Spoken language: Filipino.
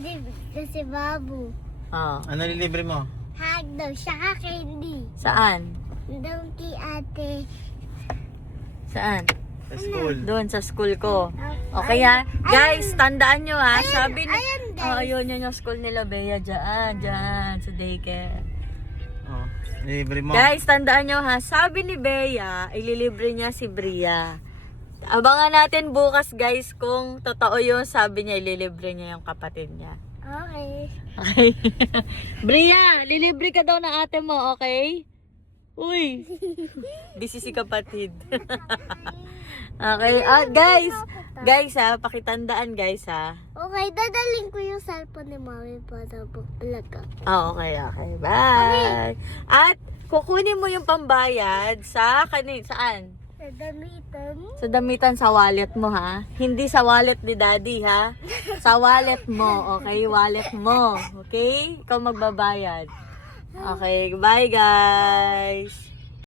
nililibre si Babu. Oh. Ano nilibre mo? Hotdog, saka candy. Saan? Doon kay ate. Saan? Sa school. Doon sa school ko. Okay ha? Guys, tandaan nyo ha. Sabi ni... Ayun, guys. Oh, ayun yun yung school nila, Bea. Diyan, sa daycare. Oh, nilibre mo. Guys, tandaan nyo ha. Sabi ni Bea, ililibre niya si Bria. Abangan natin bukas guys kung totoo yun. Sabi niya, ililibre niya yung kapatid niya. Okay. Okay. Bria, lilibre ka daw ng ate mo, okay? Uy. Busy si kapatid. Okay. Guys ha, pakitandaan guys ha. Okay, dadaling ko yung cellphone ni Mami para vlog ko. Oh, okay. Bye. At kukunin mo yung pambayad sa saan? Sa damitan. Sa damitan sa wallet mo ha. Hindi sa wallet ni Daddy ha. Sa wallet mo, okay? Wallet mo, okay? Ikaw magbabayad. Okay, bye guys.